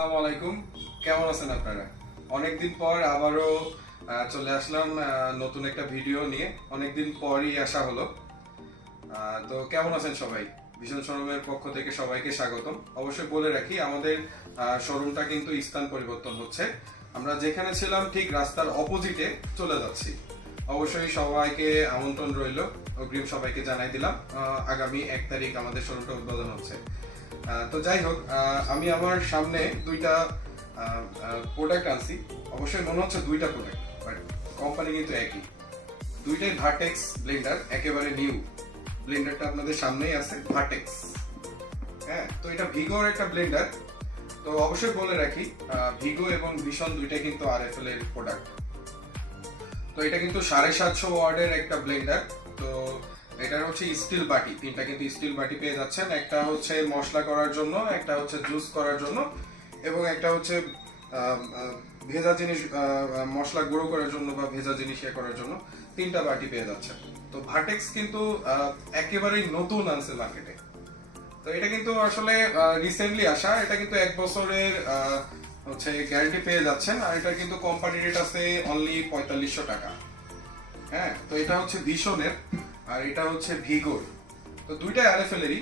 আসসালামু আলাইকুম, কেমন আছেন আপনারা? অনেকদিন পর আবারও চলে আসলাম নতুন একটা ভিডিও নিয়ে। অনেকদিন পরই আসা হলো। তো কেমন আছেন সবাই? ভীষণ শোরুমের পক্ষ থেকে সবাইকে স্বাগতম। অবশ্যই বলে রাখি, আমাদের শোরুমটা কিন্তু স্থান পরিবর্তন হচ্ছে। আমরা যেখানে ছিলাম ঠিক রাস্তার অপোজিটে চলে যাচ্ছি। অবশ্যই সবাইকে আমন্ত্রণ রইল, অগ্রিম সবাইকে জানাই দিলাম। আগামী 1 তারিখ আমাদের শোরুমটা উদ্বোধন হচ্ছে। তো যাই হোক, আমি আমার সামনে দুইটা প্রোডাক্ট আনছি। অবশ্যই মনে হচ্ছে দুইটা প্রোডাক্ট, বাট কোম্পানি কিন্তু একই। দুইটাই ভার্টেক্স ব্লেন্ডার, একেবারে নিউ। ব্লেন্ডারটা আপনাদের সামনেই আছে, ভার্টেক্স। হ্যাঁ, তো এটা ভিগোর একটা ব্লেন্ডার। তো অবশ্যই বলে রাখি, ভিগো এবং ভিশন দুইটাই কিন্তু আরএফএল এর প্রোডাক্ট। তো এটা কিন্তু 750 ওয়াটের একটা ব্লেন্ডার। তো এটার হচ্ছে স্টিল বাটি, তিনটা কিন্তু স্টিল বাটি পেয়ে যাচ্ছেন। একটা হচ্ছে মশলা করার জন্য, একটা হচ্ছে জুস করার জন্য, এবং একটা হচ্ছে ভেজা জিনিস, মশলা গুঁড়ো করার জন্য বা ভেজা জিনিস ইয়ে করার জন্য। তিনটা বাটি পেয়ে যাচ্ছেন। তো ভার্টেক্স কিন্তু একেবারেই নতুন আনছে মার্কেটে। তো এটা কিন্তু আসলে রিসেন্টলি আসা। এটা কিন্তু 1 বছরের হচ্ছে গ্যারান্টি পেয়ে যাচ্ছেন। আর এটা কিন্তু কোম্পানি রেট আছে অনলি 4500 টাকা। হ্যাঁ, তো এটা হচ্ছে ভিশনের আর এটা হচ্ছে ভিগোর। তো দুইটাই আরএফএল এরই,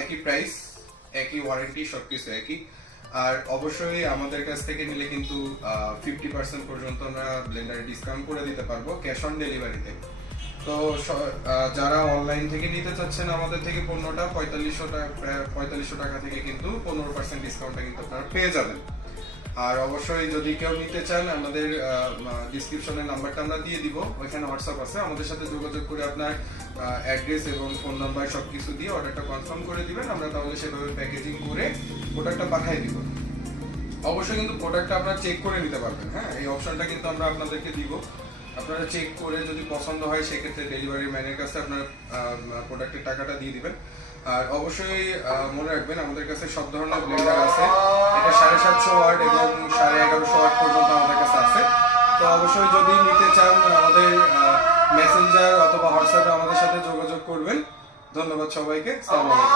একই প্রাইস, একই ওয়ারেন্টি, সবকিছু একই। আর অবশ্যই আমাদের কাছ থেকে নিলে কিন্তু 50% পর্যন্ত আমরা ব্লেন্ডারে ডিসকাউন্ট করে দিতে পারবো ক্যাশ অন ডেলিভারিতে। তো যারা অনলাইন থেকে নিতে চাচ্ছেন আমাদের থেকে পণ্যটা 4500 টাকা থেকে কিন্তু 15% ডিসকাউন্টটা কিন্তু আপনারা পেয়ে যাবেন। আর অবশ্যই যদি কেউ নিতে চান, আমাদের ডিসক্রিপশনে নাম্বারটা আমরা দিয়ে দিব, ওইখানে হোয়াটসঅ্যাপ আছে। আমাদের সাথে যোগাযোগ করে আপনার অ্যাড্রেস এবং ফোন নাম্বার সবকিছু দিয়ে অর্ডারটা কনফার্ম করে দিবেন। আমরা তাহলে সেভাবে প্যাকেজিং করে প্রোডাক্টটা পাঠিয়ে দিব। অবশ্যই কিন্তু প্রোডাক্টটা আপনারা চেক করে নিতে পারবেন। হ্যাঁ, এই অপশনটা কিন্তু আমরা আপনাদেরকে দিব। আপনারা চেক করে যদি পছন্দ হয়, সেক্ষেত্রে ডেলিভারি ম্যানের কাছে আপনার প্রোডাক্টের টাকাটা দিয়ে দিবেন। আর অবশ্যই মনে রাখবেন, আমাদের কাছে সব ধরনের ব্লেন্ডার আছে। এটা 750 ওয়াট এবং 1150 ওয়াট পর্যন্ত আমাদের কাছে আছে। তো অবশ্যই যদি নিতে চান, আমাদের মেসেঞ্জার অথবা হোয়াটসঅ্যাপে আমাদের সাথে যোগাযোগ করবেন। ধন্যবাদ সবাইকে। আসসালামু আলাইকুম।